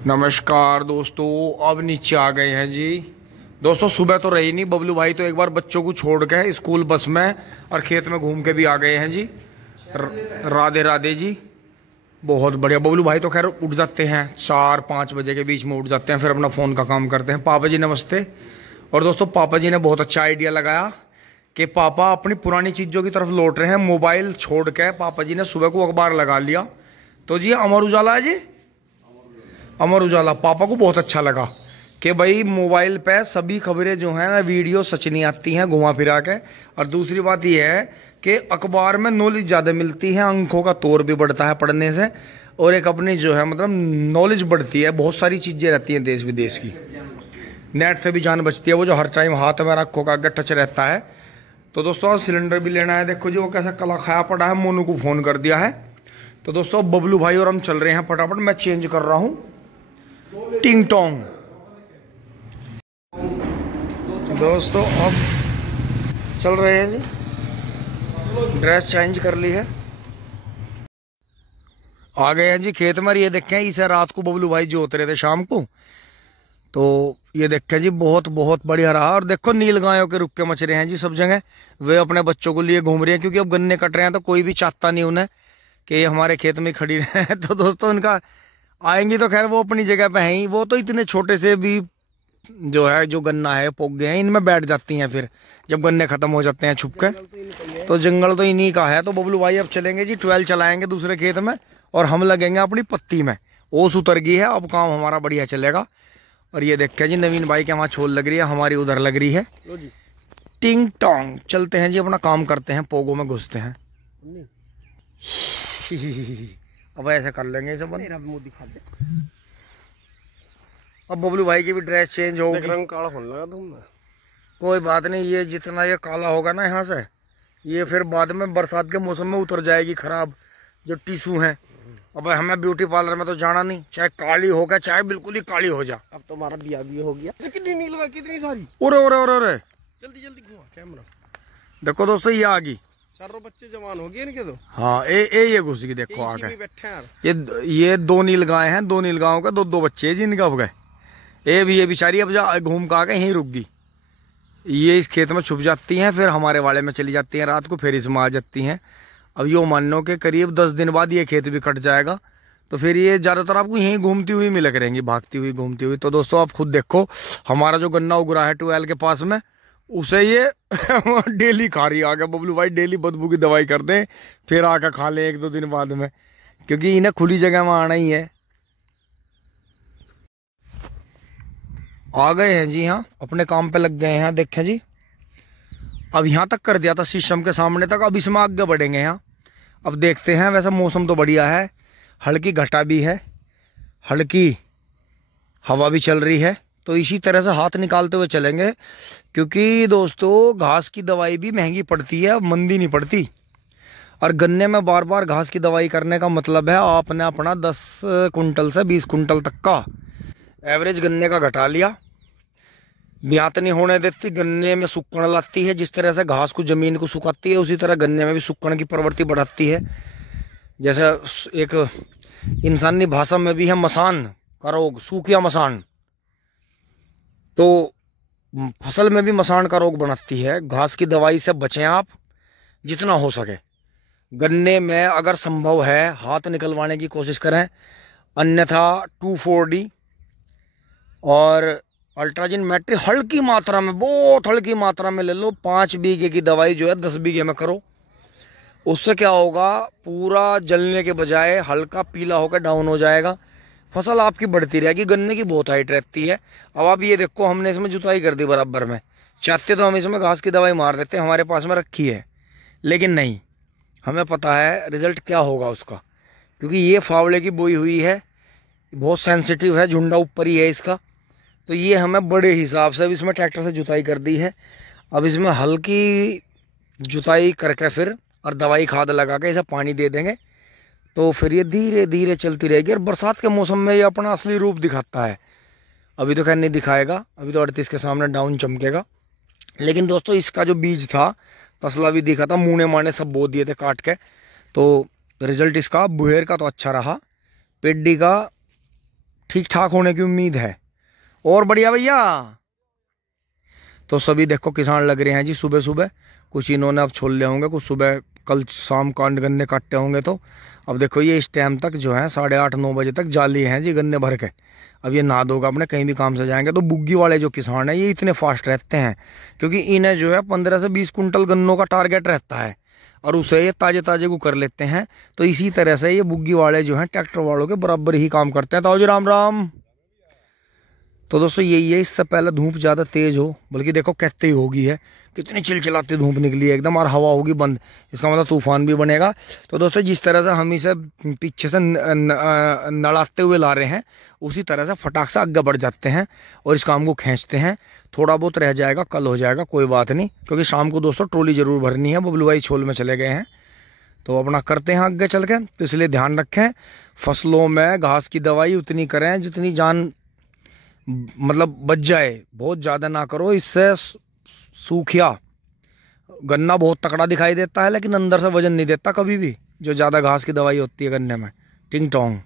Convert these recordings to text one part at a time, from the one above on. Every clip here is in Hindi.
नमस्कार दोस्तों, अब नीचे आ गए हैं जी। दोस्तों सुबह तो रही नहीं, बबलू भाई तो एक बार बच्चों को छोड़ के स्कूल बस में और खेत में घूम के भी आ गए हैं जी। राधे राधे जी, बहुत बढ़िया। बबलू भाई तो खैर उठ जाते हैं 4-5 बजे के बीच में उठ जाते हैं, फिर अपना फ़ोन का काम करते हैं। पापा जी नमस्ते। और दोस्तों पापा जी ने बहुत अच्छा आइडिया लगाया कि पापा अपनी पुरानी चीज़ों की तरफ लौट रहे हैं। मोबाइल छोड़ के पापा जी ने सुबह को अखबार लगा लिया। तो जी अमर उजाला है जी, अमर उजाला पापा को बहुत अच्छा लगा कि भाई मोबाइल पे सभी खबरें जो हैं ना, वीडियो सच नहीं आती हैं घुमा फिरा के। और दूसरी बात यह है कि अखबार में नॉलेज ज़्यादा मिलती है, अंकों का तौर भी बढ़ता है पढ़ने से, और एक अपनी जो है मतलब नॉलेज बढ़ती है। बहुत सारी चीज़ें रहती हैं देश विदेश की, नेट से भी जान बचती है, वो जो हर टाइम हाथ में आँखों का आगे टच रहता है। तो दोस्तों सिलेंडर भी लेना है, देखो जी वो कैसा कला खाया पड़ा है। मोनू को फ़ोन कर दिया है। तो दोस्तों बबलू भाई और हम चल रहे हैं फटाफट। मैं चेंज कर रहा हूँ, टिंग टोंग। दोस्तों अब चल रहे हैं जी, ड्रेस चेंज कर ली है, आ गए हैं जी खेत में। ये देखें, इसे रात को बबलू भाई जोत रहे थे शाम को, तो ये देखें जी बहुत बहुत बढ़िया रहा। और देखो नील गायों के रुक्के मच रहे हैं जी सब जगह, वे अपने बच्चों को लिए घूम रही हैं, क्योंकि अब गन्ने कट रहे हैं तो कोई भी चाहता नहीं उन्हें कि ये हमारे खेत में खड़ी रहे। तो दोस्तों उनका आएंगी तो खैर वो अपनी जगह पे हैं ही, वो तो इतने छोटे से भी जो है जो गन्ना है पोगे हैं, इनमें बैठ जाती हैं। फिर जब गन्ने खत्म हो जाते हैं छुप के, तो जंगल तो इन्हीं का है। तो बबलू भाई अब चलेंगे जी 12 चलाएंगे दूसरे खेत में, और हम लगेंगे अपनी पत्ती में। ओस उतर गई है, अब काम हमारा बढ़िया चलेगा। और ये देखिए जी नवीन भाई के वहाँ छोल लग रही है, हमारी उधर लग रही है। टिंग टोंग चलते हैं जी, अपना काम करते हैं, पोगों में घुसते हैं। अब ऐसे कर लेंगे सब। अब बबलू भाई की भी ड्रेस चेंज होगी, रंग काला होने लगा तुमने। कोई बात नहीं, ये जितना ये काला होगा ना यहाँ से, ये फिर बाद में बरसात के मौसम में उतर जाएगी खराब जो टिश्यू है। अब हमें ब्यूटी पार्लर में तो जाना नहीं, चाहे काली हो गया चाहे बिल्कुल ही काली हो जा। अब तुम्हारा बिया भी हो गया। कितनी नील लगा, कितनी सारी। ओरे ओरे ओरे ओरे, जल्दी जल्दी घुमा कैमरा। देखो दोस्तों ये आ गई, चारों बच्चे जवान हो गए इनके तो। हाँ ये घुस गई, देखो आ गए। ये 2 नील गाय हैं, 2 नील गायों का 2 बच्चे हैं जिनका अब गए। ये बेचारी अब जा घूम का आके यहीं रुक गई। ये इस खेत में छुप जाती हैं, फिर हमारे वाले में चली जाती हैं रात को, फिर इसमें आ जाती हैं। अब यो मान लो कि करीब 10 दिन बाद ये खेत भी कट जाएगा, तो फिर ये ज़्यादातर आपको यहीं घूमती हुई मिल करेंगी, भागती हुई घूमती हुई। तो दोस्तों आप खुद देखो, हमारा जो गन्ना उग रहा है 12 के पास में, उसे ये डेली खा रही है। आगे बबलू भाई डेली बदबू की दवाई कर दें, फिर आकर खा लें 1-2 दिन बाद में, क्योंकि इन्हें खुली जगह में आना ही है। आ गए हैं जी, हाँ अपने काम पे लग गए हैं। देखें जी अब यहाँ तक कर दिया था शीशम के सामने तक, अब इसमें आगे बढ़ेंगे यहाँ। अब देखते हैं, वैसे मौसम तो बढ़िया है, हल्की घटा भी है, हल्की हवा भी चल रही है। तो इसी तरह से हाथ निकालते हुए चलेंगे, क्योंकि दोस्तों घास की दवाई भी महंगी पड़ती है, मंदी नहीं पड़ती। और गन्ने में बार बार घास की दवाई करने का मतलब है आपने अपना 10 कुंटल से 20 कुंटल तक का एवरेज गन्ने का घटा लिया। ब्यात नहीं होने देती, गन्ने में सुक्कड़ लाती है। जिस तरह से घास को जमीन को सुखाती है, उसी तरह गन्ने में भी सुक्कड़ की प्रवृत्ति बढ़ाती है। जैसे एक इंसानी भाषा में भी है मसान का रोग, सूखिया मसान, तो फसल में भी मसान का रोग बनाती है। घास की दवाई से बचें आप जितना हो सके। गन्ने में अगर संभव है हाथ निकलवाने की कोशिश करें, अन्यथा 2,4-D और अल्ट्राजिन मैट्री हल्की मात्रा में, बहुत हल्की मात्रा में ले लो। 5 बीघे की दवाई जो है 10 बीघे में करो। उससे क्या होगा, पूरा जलने के बजाय हल्का पीला होकर डाउन हो जाएगा, फसल आपकी बढ़ती रहेगी। गन्ने की बहुत हाइट रहती है। अब आप ये देखो, हमने इसमें जुताई कर दी बराबर में, चाहते तो हम इसमें घास की दवाई मार देते, हमारे पास में रखी है, लेकिन नहीं, हमें पता है रिजल्ट क्या होगा उसका, क्योंकि ये फावड़े की बोई हुई है, बहुत सेंसिटिव है, झुंडा ऊपर ही है इसका। तो ये हमें बड़े हिसाब से अब इसमें ट्रैक्टर से जुताई कर दी है। अब इसमें हल्की जुताई करके फिर और दवाई खाद लगा के इसे पानी दे देंगे, तो फिर ये धीरे धीरे चलती रहेगी। और बरसात के मौसम में ये अपना असली रूप दिखाता है। अभी तो खैर नहीं दिखाएगा, अभी तो 38 के सामने डाउन चमकेगा। लेकिन दोस्तों इसका जो बीज था, तसला भी दिखा था, मुँने माने सब बो दिए थे काट के। तो रिजल्ट इसका बुहेर का तो अच्छा रहा, पेड्डी का ठीक ठाक होने की उम्मीद है। और बढ़िया भैया। तो सभी देखो किसान लग रहे हैं जी सुबह सुबह। कुछ इन्होंने अब छोड़ ले होंगे, कुछ सुबह कल शाम कांड गन्ने काटते होंगे। तो अब देखो ये इस टाइम तक जो है 8:30-9 बजे तक जाली हैं जी गन्ने भर के। अब ये नहा धोगा अपने कहीं भी काम से जाएंगे। तो बुग्गी वाले जो किसान हैं ये इतने फास्ट रहते हैं क्योंकि इन्हें जो है 15 से 20 कुंटल गन्नों का टारगेट रहता है और उसे ये ताजे ताजे को कर लेते हैं। तो इसी तरह से ये बुग्गी वाले जो हैं ट्रैक्टर वालों के बराबर ही काम करते हैं। तो जी राम राम। तो दोस्तों यही है, इससे पहले धूप ज़्यादा तेज़ हो, बल्कि देखो कहते ही होगी है कितनी चिलचिलाती धूप निकली है एकदम, और हवा होगी बंद, इसका मतलब तूफान भी बनेगा। तो दोस्तों जिस तरह से हम इसे पीछे से नड़ाते हुए ला रहे हैं उसी तरह से फटाक से आगे बढ़ जाते हैं और इस काम को खींचते हैं। थोड़ा बहुत रह जाएगा, कल हो जाएगा, कोई बात नहीं, क्योंकि शाम को दोस्तों ट्रॉली ज़रूर भरनी है। बबलू भाई छोल में चले गए हैं तो अपना करते हैं आगे चल के। तो इसलिए ध्यान रखें फसलों में घास की दवाई उतनी करें जितनी जान मतलब बच जाए, बहुत ज़्यादा ना करो। इससे सूखिया गन्ना बहुत तकड़ा दिखाई देता है लेकिन अंदर से वजन नहीं देता कभी भी, जो ज़्यादा घास की दवाई होती है गन्ने में। टिंग टोंग।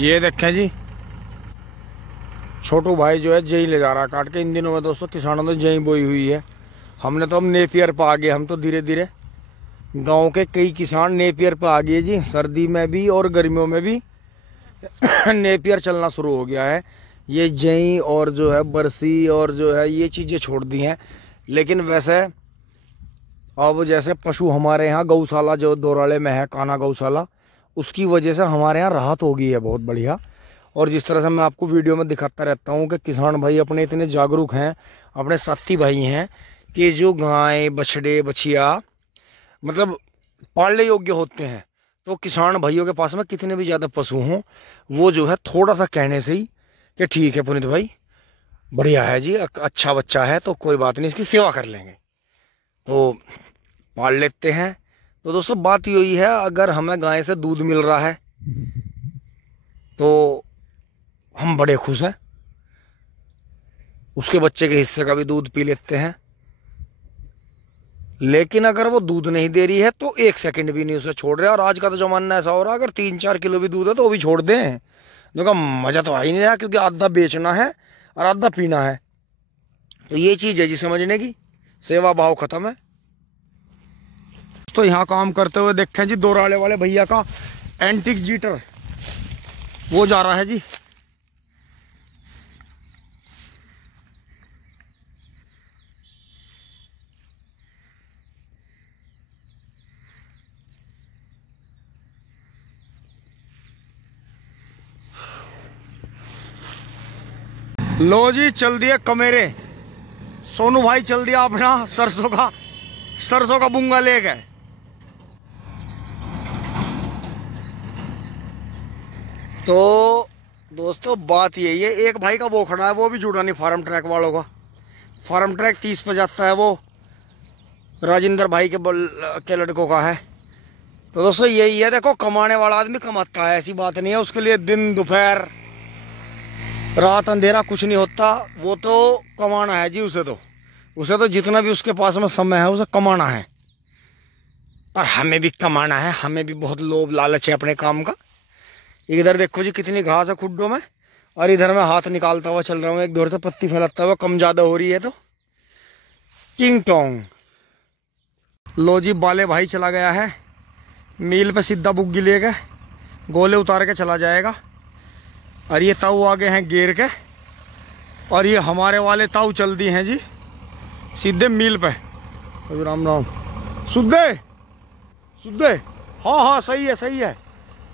ये देखें जी छोटू भाई जो है जई ले जा रहा है काट के। इन दिनों में दोस्तों किसानों ने जई बोई हुई है। हमने तो हम नेपियर पर आ गए, हम तो धीरे धीरे गाँव के कई किसान नेपियर पर आ गए जी। सर्दी में भी और गर्मियों में भी नेपियर चलना शुरू हो गया है। ये जई और जो है बरसी और जो है ये चीज़ें छोड़ दी हैं। लेकिन वैसे अब जैसे पशु हमारे यहाँ गौशाला जो दोराले में है, काना गौशाला, उसकी वजह से हमारे यहाँ राहत हो गई है बहुत बढ़िया। और जिस तरह से मैं आपको वीडियो में दिखाता रहता हूँ कि किसान भाई अपने इतने जागरूक हैं, अपने साथी भाई हैं कि जो गाय बछड़े बछिया मतलब पालने योग्य होते हैं। तो किसान भाइयों के पास में कितने भी ज़्यादा पशु हों, वो जो है थोड़ा सा कहने से ही कि ठीक है पुनीत भाई बढ़िया है जी, अच्छा बच्चा है तो कोई बात नहीं, इसकी सेवा कर लेंगे, तो पाल लेते हैं। तो दोस्तों बात यही है, अगर हमें गाय से दूध मिल रहा है तो हम बड़े खुश हैं, उसके बच्चे के हिस्से का भी दूध पी लेते हैं। लेकिन अगर वो दूध नहीं दे रही है तो 1 सेकंड भी नहीं उसे छोड़ रहे। और आज का तो जमाना ऐसा हो रहा है अगर 3-4 किलो भी दूध है तो वो भी छोड़ दें, देखो मज़ा तो आ ही नहीं रहा, क्योंकि आधा बेचना है और आधा पीना है। तो ये चीज़ है जी समझने की, सेवा भाव खत्म है। तो यहाँ काम करते हुए देखें जी दोराले वाले भैया का एंटिक जीटर वो जा रहा है जी। लो जी चल दिए कमेरे, सोनू भाई चल दिया अपना सरसों का बुंगा ले गए। तो दोस्तों बात यही है, एक भाई का वो खड़ा है, वो भी जुड़ा नहीं फार्म ट्रैक वालों का। फार्म ट्रैक 30 पे जाता है, वो राजेंद्र भाई के लड़कों का है। तो दोस्तों यही है, देखो कमाने वाला आदमी कमाता है, ऐसी बात नहीं है, उसके लिए दिन दोपहर रात अंधेरा कुछ नहीं होता, वो तो कमाना है जी। उसे तो जितना भी उसके पास में समय है उसे कमाना है। और हमें भी कमाना है, हमें भी बहुत लोभ लालच है अपने काम का। इधर देखो जी कितनी घास है खुड्डों में, और इधर मैं हाथ निकालता हुआ चल रहा हूँ एक दौर से पत्ती फैलाता हुआ, कम ज़्यादा हो रही है तो टिंग टोंग। लो जी बाले भाई चला गया है मील पे, सीधा बुग्गी ले गए, गोले उतार के चला जाएगा। और ये ताऊ आगे हैं गेर के, और ये हमारे वाले ताऊ चल दिए हैं जी सीधे मील पे। अभी राम राम सुधे हाँ सही है,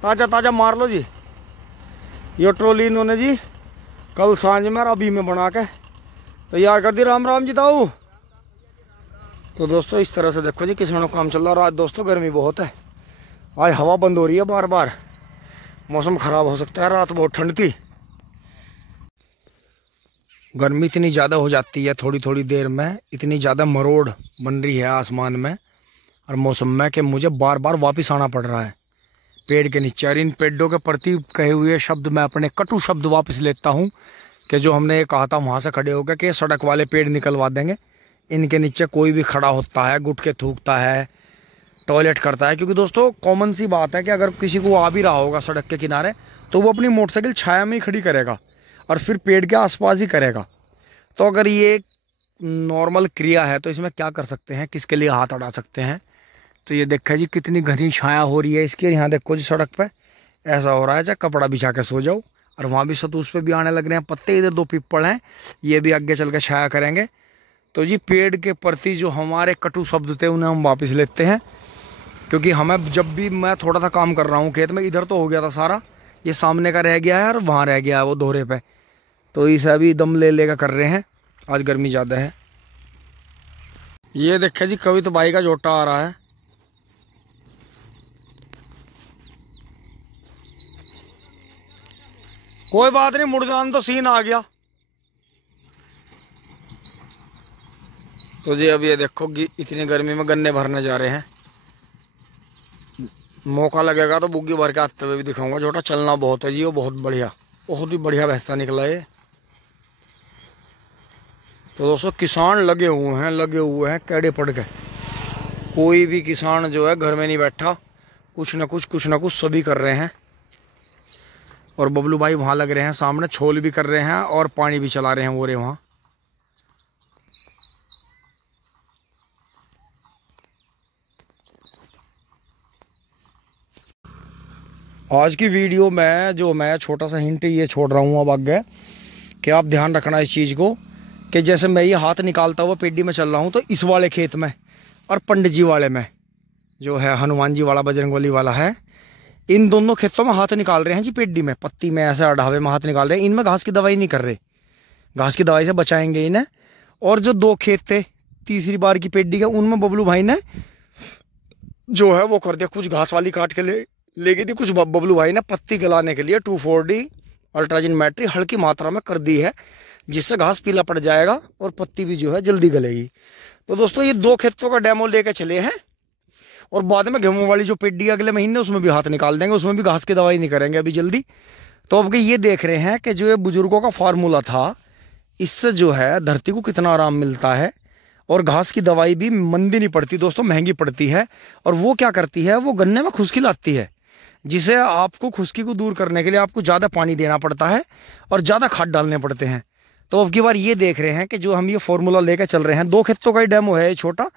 ताज़ा मार लो जी। ये ट्रॉली इन्होंने जी कल सांझ में और अभी में बना के तैयार कर दी। राम राम जी ताऊ। तो दोस्तों इस तरह से देखो जी किसानों का काम चल रहा है। आज दोस्तों गर्मी बहुत है, आज हवा बंद हो रही है बार बार, मौसम खराब हो सकता है, रात बहुत ठंड थी। गर्मी इतनी ज़्यादा हो जाती है थोड़ी थोड़ी देर में, इतनी ज़्यादा मरोड़ बन रही है आसमान में और मौसम में कि मुझे बार बार वापस आना पड़ रहा है पेड़ के नीचे। और इन पेड़ों के प्रति कहे हुए शब्द मैं अपने कटु शब्द वापस लेता हूँ कि जो हमने कहा था वहाँ से खड़े होकर कि सड़क वाले पेड़ निकलवा देंगे। इनके नीचे कोई भी खड़ा होता है, गुटके थूकता है, टॉयलेट करता है। क्योंकि दोस्तों कॉमन सी बात है कि अगर किसी को आ भी रहा होगा सड़क के किनारे तो वो अपनी मोटरसाइकिल छाया में ही खड़ी करेगा और फिर पेड़ के आसपास ही करेगा। तो अगर ये नॉर्मल क्रिया है तो इसमें क्या कर सकते हैं, किसके लिए हाथ अड़ा सकते हैं। तो ये देखा जी कितनी घनी छाया हो रही है इसकी। यहाँ देखो जी सड़क पे ऐसा हो रहा है चाहे कपड़ा बिछा के सो जाओ। और वहाँ भी सतूस पे भी आने लग रहे हैं पत्ते। इधर 2 पीपल हैं, ये भी आगे चल के छाया करेंगे। तो जी पेड़ के प्रति जो हमारे कटु शब्द थे उन्हें हम वापस लेते हैं। क्योंकि हमें जब भी मैं थोड़ा सा काम कर रहा हूँ खेत में, इधर तो हो गया था सारा, ये सामने का रह गया है और वहाँ रह गया है वो दोहरे पे। तो इसे अभी दम ले लेकर कर रहे हैं, आज गर्मी ज़्यादा है। ये देखे जी कभी तो भाई का जोटा आ रहा है। कोई बात नहीं, मुड़ जान तो सीन आ गया। तो जी अब ये देखो कि इतनी गर्मी में गन्ने भरने जा रहे हैं। मौका लगेगा तो बुग्गी भर के आते हुए भी दिखाऊंगा। छोटा चलना बहुत है जी, वो बहुत ही बढ़िया भैंसा निकला है। तो दोस्तों किसान लगे हुए हैं कैडे पड़ के। कोई भी किसान जो है घर में नहीं बैठा, कुछ ना कुछ सभी कर रहे हैं। और बबलू भाई वहाँ लग रहे हैं सामने, छोल भी कर रहे हैं और पानी भी चला रहे हैं वो रे वहाँ। आज की वीडियो में जो मैं छोटा सा हिंट ये छोड़ रहा हूँ अब आगे कि आप ध्यान रखना इस चीज़ को कि जैसे मैं ये हाथ निकालता हुआ पेडी में चल रहा हूँ तो इस वाले खेत में और पंडित जी वाले में जो है हनुमान जी वाला बजरंगबली वाला है, इन दोनों खेतों में हाथ निकाल रहे हैं जी। पेडी में पत्ती में ऐसे अढ़ावे में हाथ निकाल रहे हैं। इनमें घास की दवाई नहीं कर रहे, घास की दवाई से बचाएंगे इन्हें। और जो 2 खेत थे तीसरी बार की पेडी के, उनमें बबलू भाई ने जो है वो कर दिया, कुछ घास वाली काट के ले गई थी, कुछ बबलू भाई ने पत्ती गलाने के लिए 2,4-D अल्ट्राजिन मैट्री हल्की मात्रा में कर दी है, जिससे घास पीला पड़ जाएगा और पत्ती भी जो है जल्दी गलेगी। तो दोस्तों ये 2 खेतों का डेमो लेके चले हैं और बाद में गेहूं वाली जो पेडी अगले महीने उसमें भी हाथ निकाल देंगे, उसमें भी घास की दवाई नहीं करेंगे अभी जल्दी। तो अब ये देख रहे हैं कि जो ये बुजुर्गों का फार्मूला था, इससे जो है धरती को कितना आराम मिलता है और घास की दवाई भी मंदी नहीं पड़ती दोस्तों, महंगी पड़ती है। और वो क्या करती है, वो गन्ने में खुश्की लाती है, जिसे आपको खुश्की को दूर करने के लिए आपको ज़्यादा पानी देना पड़ता है और ज़्यादा खाद डालने पड़ते हैं। तो अब की बार ये देख रहे हैं कि जो हम ये फार्मूला लेकर चल रहे हैं, 2 खेतों का ही डेमो है ये छोटा,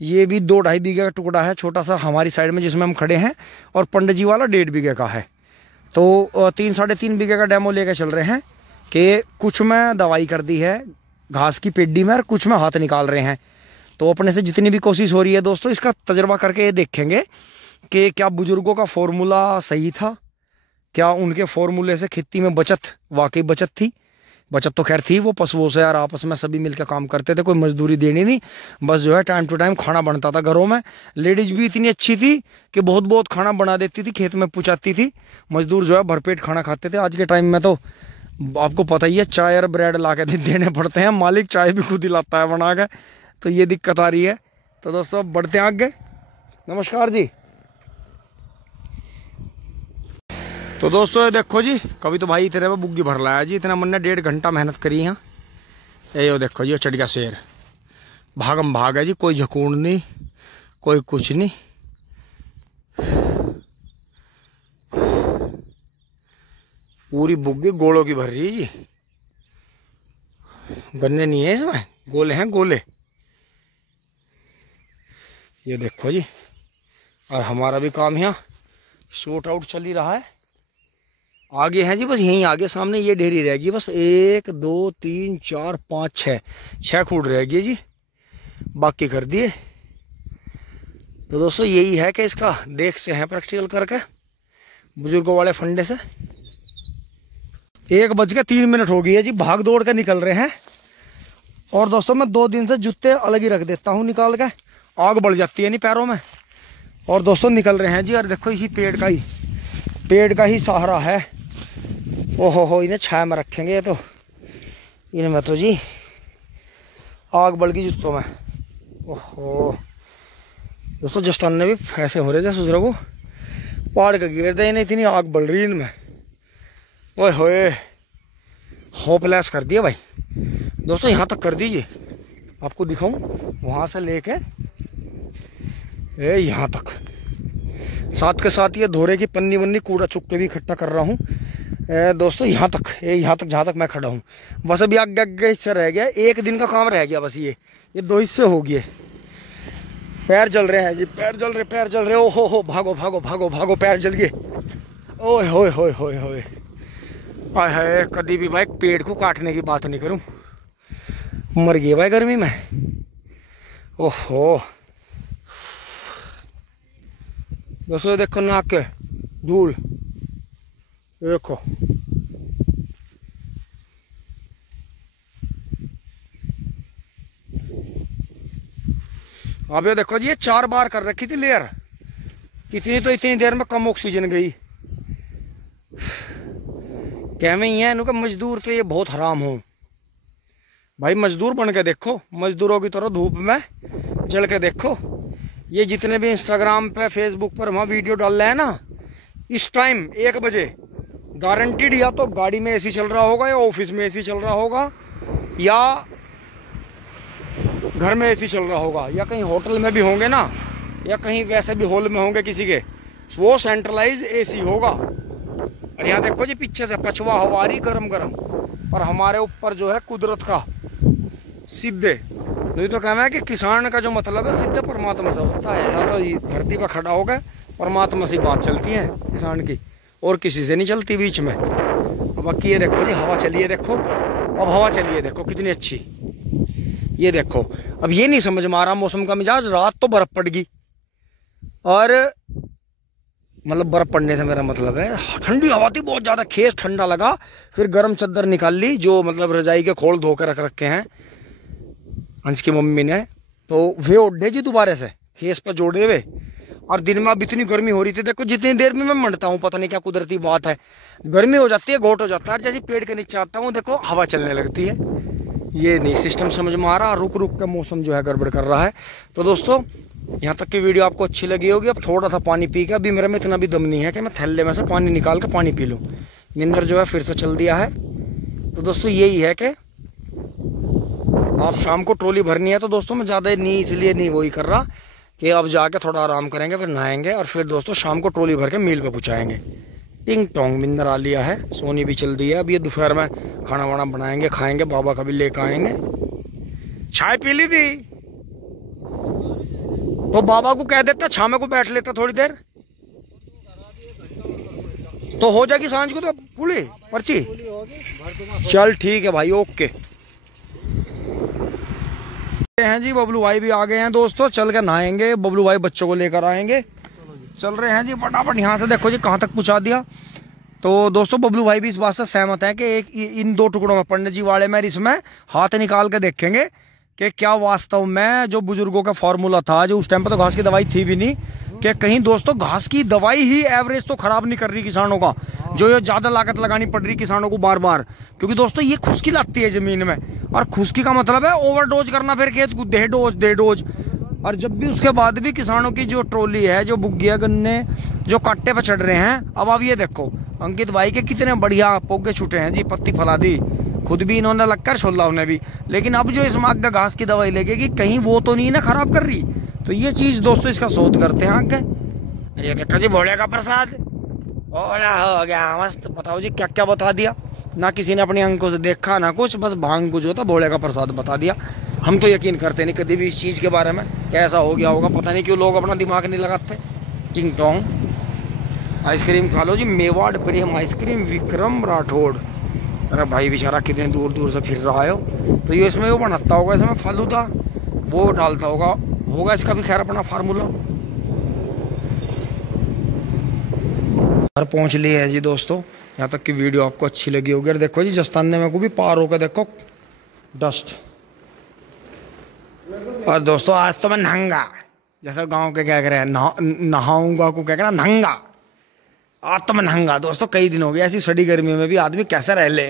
ये भी 2-2.5 बीघे का टुकड़ा है छोटा सा हमारी साइड में जिसमें हम खड़े हैं, और पंडित जी वाला 1.5 बीघे का है। तो 3-3.5 बीघे का डेमो लेकर चल रहे हैं कि कुछ में दवाई कर दी है घास की पेडी में और कुछ में हाथ निकाल रहे हैं। तो अपने से जितनी भी कोशिश हो रही है दोस्तों, इसका तजर्बा करके ये देखेंगे कि क्या बुजुर्गों का फॉर्मूला सही था, क्या उनके फॉर्मूले से खेती में वाकई बचत थी। बचत तो खैर थी, वो पशुओं से यार आपस में सभी मिलकर काम करते थे, कोई मजदूरी देनी नहीं, बस जो है टाइम टू टाइम खाना बनता था घरों में। लेडीज भी इतनी अच्छी थी कि बहुत खाना बना देती थी, खेत में पहुँचाती थी, मजदूर जो है भरपेट खाना खाते थे। आज के टाइम में तो आपको पता ही है चाय और ब्रेड ला के देने पड़ते हैं, मालिक चाय भी खुद ही लाता है बना के। तो ये दिक्कत आ रही है। तो दोस्तों बढ़ते हैं आगे। नमस्कार जी। तो दोस्तों ये देखो जी कभी तो भाई तेरे में बुग्गी भर लाया जी, इतना मन ने 1.5 घंटा मेहनत करी यहाँ। ये देखो जी चढ़ गया शेर, भागम भाग है जी, कोई झकून नहीं, कोई कुछ नहीं। पूरी बुग्गी गोलों की भर रही है जी, गन्ने नहीं है इसमें, गोले हैं गोले। ये देखो जी, और हमारा भी काम यहाँ शूट आउट चल ही रहा है। आगे हैं जी, बस यहीं आगे सामने ये ढेरी रहेगी, बस 1 2 3 4 5 6 खूट रहेगी जी, बाकी कर दिए। तो दोस्तों यही है कि इसका देख से है प्रैक्टिकल करके बुजुर्गों वाले फंडे से। 1:03 हो गई है जी, भाग दौड़ के निकल रहे हैं। और दोस्तों मैं 2 दिन से जूते अलग ही रख देता हूँ निकाल के, आग बढ़ जाती है नहीं पैरों में। और दोस्तों निकल रहे हैं जी, और देखो इसी पेड़ का ही सहारा है। ओहो इन्हें छाया में रखेंगे, तो इनमें तो जी आग बढ़ गई जूतों में। ओहो दोस्तों जस्तान ने भी ऐसे हो रहे थे सुधरा को पहाड़ का गिर दे, इन्हें इतनी आग बढ़ रही है इनमें। ओए होए होपलेस कर दिया भाई। दोस्तों यहाँ तक कर दीजिए, आपको दिखाऊं वहाँ से लेके यहाँ तक। साथ के साथ ये धोरे की पन्नी वन्नी कूड़ा चुक के भी इकट्ठा कर रहा हूँ दोस्तों, यहाँ तक जहाँ तक मैं खड़ा हूँ। बस अभी आगे आगे हिस्सा रह गया, एक दिन का काम रह गया बस। ये 2 हिस्से हो गए। पैर जल रहे हैं जी, पैर जल रहे। ओ हो भागो भागो भागो भागो, पैर जल गए। ओए होए होए होए होए, आय हाय, कभी भी भाई पेड़ को काटने की बात नहीं करूं, मर गए भाई गर्मी में। ओहो दोस्तों देखो नाक के धूल, देखो अब ये देखो जी, ये 4 बार कर रखी थी लेयर, कितनी तो इतनी देर में कम ऑक्सीजन गई। कहवे ही है इनका मजदूर तो ये बहुत हराम हो भाई। मजदूर बन के देखो, मजदूरों की तरह धूप में जल के देखो। ये जितने भी इंस्टाग्राम पे फेसबुक पर वहाँ वीडियो डाल रहे हैं ना, इस टाइम 1 बजे गारंटीड या तो गाड़ी में एसी चल रहा होगा, या ऑफिस में एसी चल रहा होगा, या घर में एसी चल रहा होगा, या कहीं होटल में भी होंगे ना, या कहीं वैसे भी हॉल में होंगे किसी के, वो सेंट्रलाइज एसी होगा। और यहाँ देखो जी पीछे से पछवा हवा रही गरम गरम, और हमारे ऊपर जो है कुदरत का सीधे, नहीं तो कहना है कि किसान का जो मतलब है सीधे परमात्मा से होता है। या तो धरती पर खड़ा होगा, परमात्मा से बात चलती है किसान की, और किसी से नहीं चलती बीच में। बाकी ये देखो जी हवा चलिए, देखो अब हवा चलिए, देखो कितनी अच्छी। ये देखो, अब ये नहीं समझ में आ रहा मौसम का मिजाज। रात तो बर्फ पड़ गई, और मतलब बर्फ पड़ने से मेरा मतलब है ठंडी हवा थी बहुत ज्यादा, खेस ठंडा लगा। फिर गर्म चद्दर निकाल ली, जो मतलब रजाई के खोल धो के रख रखे हैं हंस की मम्मी ने, तो वे ओढ़े जी दोबारा से खेस पर जोड़े हुए। और दिन में अब इतनी गर्मी हो रही थी, देखो जितनी देर में मैं मंडता हूँ, पता नहीं क्या कुदरती बात है, गर्मी हो जाती है, घोट हो जाता है। जैसे पेड़ के नीचे आता हूँ, देखो हवा चलने लगती है। ये नहीं सिस्टम समझ में आ रहा, रुक रुक का मौसम जो है गड़बड़ कर रहा है। तो दोस्तों यहाँ तक की वीडियो आपको अच्छी लगी होगी। अब थोड़ा सा पानी पी के, अभी मेरे में इतना भी दम नहीं है कि मैं थैले में से पानी निकाल के पानी पी लूँ। नींदर जो है फिर से चल दिया है। तो दोस्तों यही है कि आप शाम को ट्रॉली भरनी है, तो दोस्तों मैं ज़्यादा नहीं इसलिए नहीं वही कर रहा कि अब जाके थोड़ा आराम करेंगे, फिर नहाएंगे, और फिर दोस्तों शाम को ट्रॉली भर के मील पे पहुँचाएंगे। टिंग टोंग मिंदर आ लिया है, सोनी भी चल दी है। अब ये दोपहर में खाना वाना बनाएंगे, खाएंगे, बाबा का भी लेकर आएंगे। चाय पी ली थी तो बाबा को कह देता छामे को बैठ लेता थोड़ी देर, तो हो जाएगी सांझ को तो पूरी पर्ची। चल ठीक है भाई, ओके हैं जी। बबलू भाई भी आ गए हैं दोस्तों, चल के नहाएंगे, बबलू भाई बच्चों को लेकर आएंगे। चल रहे हैं जी फटाफट, यहाँ से देखो जी कहाँ तक पहुँचा दिया। तो दोस्तों बबलू भाई भी इस बात से सहमत है कि एक इन 2 टुकड़ों में पंडित जी वाले में इसमें हाथ निकाल के देखेंगे कि क्या वास्तव में जो बुजुर्गों का फॉर्मूला था, जो उस टाइम पर तो घास की दवाई थी भी नहीं, कि कहीं दोस्तों घास की दवाई ही एवरेज तो खराब नहीं कर रही किसानों का, जो ये ज्यादा लागत लगानी पड़ रही किसानों को बार बार। क्योंकि दोस्तों ये खुश्की लाती है जमीन में, और खुश्की का मतलब है ओवरडोज करना, फिर खेत को दे डोज। और जब भी उसके बाद भी किसानों की जो ट्रॉली है, जो बुग्गिया गन्ने जो काट्टे पर चढ़ रहे हैं। अब ये देखो अंकित भाई के कितने बढ़िया पोगे छूटे हैं जी, पत्ती फैला दी, खुद भी इन्होंने लगकर छोला उन्हें भी। लेकिन अब जो इस माग का घास की दवाई लगेगी, कहीं वो तो नहीं ना खराब कर रही। तो ये चीज दोस्तों इसका शोध करते हैं आगे। अरे देखो जी भोले का प्रसाद भोला हो गया मस्त। बताओ जी क्या क्या बता दिया, ना किसी ने अपनी आंखों से देखा ना कुछ, बस भांग कुछ होता भोले का प्रसाद बता दिया। हम तो यकीन करते नहीं कभी भी इस चीज के बारे में, कैसा हो गया होगा पता नहीं क्यों लोग अपना दिमाग नहीं लगाते। टिंग टोंग आइसक्रीम खा लो जी, मेवाड़ प्रेम आइसक्रीम विक्रम राठौड़। अरे भाई बेचारा कितने दूर दूर से फिर रहा है। तो ये इसमें वो बनाता होगा, इसमें फालूदा वो डालता होगा इसका भी खैर अपना फार्मूला। घर पहुंच लिए हैं जी दोस्तों, यहाँ तक की वीडियो आपको अच्छी लगी होगी। और देखो जी जस्ताने में को भी पार होकर देखो डस्ट। और दोस्तों आज तो मैं नहंगा, जैसे गांव के क्या कह रहे हैं नहाऊंगा को क्या कह रहा नहंगा, आज तो मैं नहंगा। दोस्तों कई दिन हो गए ऐसी सड़ी गर्मी में भी आदमी कैसे रह ले।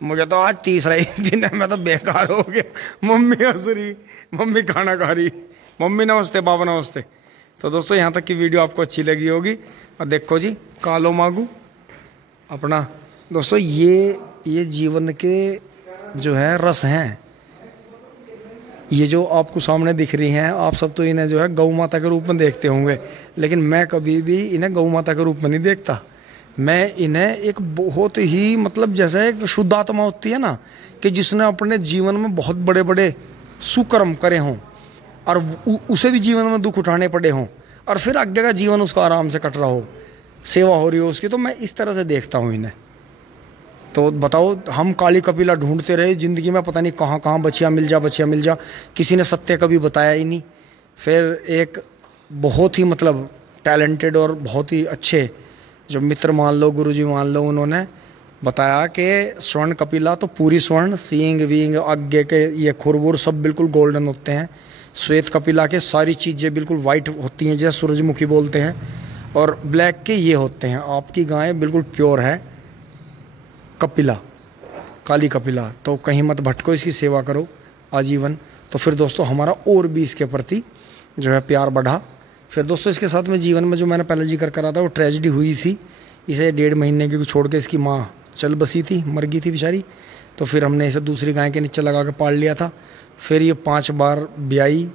मुझे तो आज तीसरा ही दिन है, मैं तो बेकार हो गया। मम्मी हंस रही, मम्मी खाना खा रही, मम्मी नमस्ते बाबा नमस्ते। तो दोस्तों यहाँ तक की वीडियो आपको अच्छी लगी होगी। और देखो जी कालो मागू अपना, दोस्तों ये जीवन के जो है रस हैं। ये जो आपको सामने दिख रही हैं, आप सब तो इन्हें जो है गौ माता के रूप में देखते होंगे, लेकिन मैं कभी भी इन्हें गौ माता के रूप में नहीं देखता। मैं इन्हें एक बहुत ही मतलब जैसे एक शुद्ध आत्मा होती है ना, कि जिसने अपने जीवन में बहुत बड़े बड़े सुकर्म करे हों और उसे भी जीवन में दुख उठाने पड़े हों, और फिर आगे का जीवन उसका आराम से कट रहा हो, सेवा हो रही हो उसकी। तो मैं इस तरह से देखता हूँ इन्हें। तो बताओ, हम काली कपिला ढूंढते रहे ज़िंदगी में, पता नहीं कहाँ कहाँ बचिया मिल जा, बचिया मिल जा, किसी ने सत्य कभी बताया ही नहीं। फिर एक बहुत ही मतलब टैलेंटेड और बहुत ही अच्छे जो मित्र मान लो, गुरुजी मान लो, उन्होंने बताया कि स्वर्ण कपिला तो पूरी स्वर्ण, सींग वींग आगे के ये खुरबुर सब बिल्कुल गोल्डन होते हैं। श्वेत कपिला के सारी चीज़ें बिल्कुल वाइट होती हैं, जैसे सूरजमुखी बोलते हैं। और ब्लैक के ये होते हैं, आपकी गाय बिल्कुल प्योर है कपिला, काली कपिला। तो कहीं मत भटको, इसकी सेवा करो आजीवन। तो फिर दोस्तों हमारा और भी इसके प्रति जो है प्यार बढ़ा। फिर दोस्तों इसके साथ में जीवन में जो मैंने पहले जिक्र करा था, वो ट्रेजेडी हुई थी। इसे 1.5 महीने की छोड़ के इसकी माँ चल बसी थी, मर गई थी बेचारी। तो फिर हमने इसे दूसरी गाय के नीचे लगा के पाल लिया था। फिर ये 5 बार ब्याई,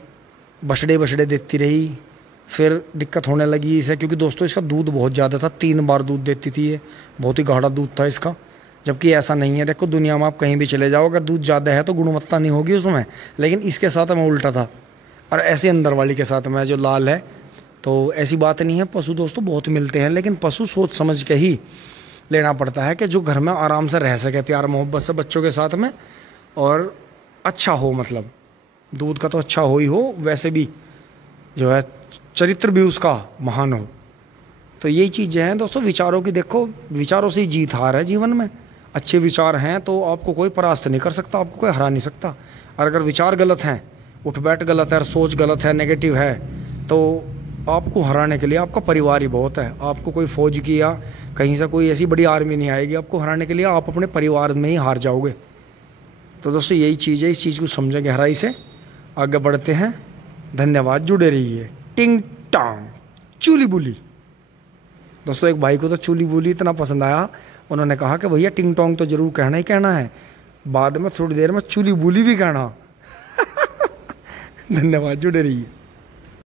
बछड़े देती रही। फिर दिक्कत होने लगी इसे, क्योंकि दोस्तों इसका दूध बहुत ज़्यादा था, 3 बार दूध देती थी ये, बहुत ही गाढ़ा दूध था इसका। जबकि ऐसा नहीं है, देखो दुनिया में आप कहीं भी चले जाओ, अगर दूध ज़्यादा है तो गुणवत्ता नहीं होगी उसमें, लेकिन इसके साथ में उल्टा था। और ऐसे अंदर वाली के साथ में जो लाल है, तो ऐसी बात नहीं है। पशु दोस्तों बहुत मिलते हैं, लेकिन पशु सोच समझ के ही लेना पड़ता है, कि जो घर में आराम से रह सके प्यार मोहब्बत से बच्चों के साथ में, और अच्छा हो, मतलब दूध का तो अच्छा हो ही हो, वैसे भी जो है चरित्र भी उसका महान हो। तो यही चीज़ें हैं दोस्तों विचारों की। देखो, विचारों से ही जीत हार है जीवन में। अच्छे विचार हैं तो आपको कोई परास्त नहीं कर सकता, आपको कोई हरा नहीं सकता। और अगर विचार गलत हैं, उठ बैठ गलत है, और सोच गलत है, नेगेटिव है, तो आपको हराने के लिए आपका परिवार ही बहुत है। आपको कोई फौज की या कहीं से कोई ऐसी बड़ी आर्मी नहीं आएगी आपको हराने के लिए, आप अपने परिवार में ही हार जाओगे। तो दोस्तों यही चीज़ है, इस चीज़ को समझें गहराई से, आगे बढ़ते हैं। धन्यवाद, जुड़े रहिए। टिंग टांग चूली बुली। दोस्तों एक भाई को तो चूली बुली इतना पसंद आया, उन्होंने कहा कि भैया टिंग टोंग तो जरूर कहना ही कहना है, बाद में थोड़ी देर में चूली बुली भी कहना। धन्यवाद, जुड़े रहिए।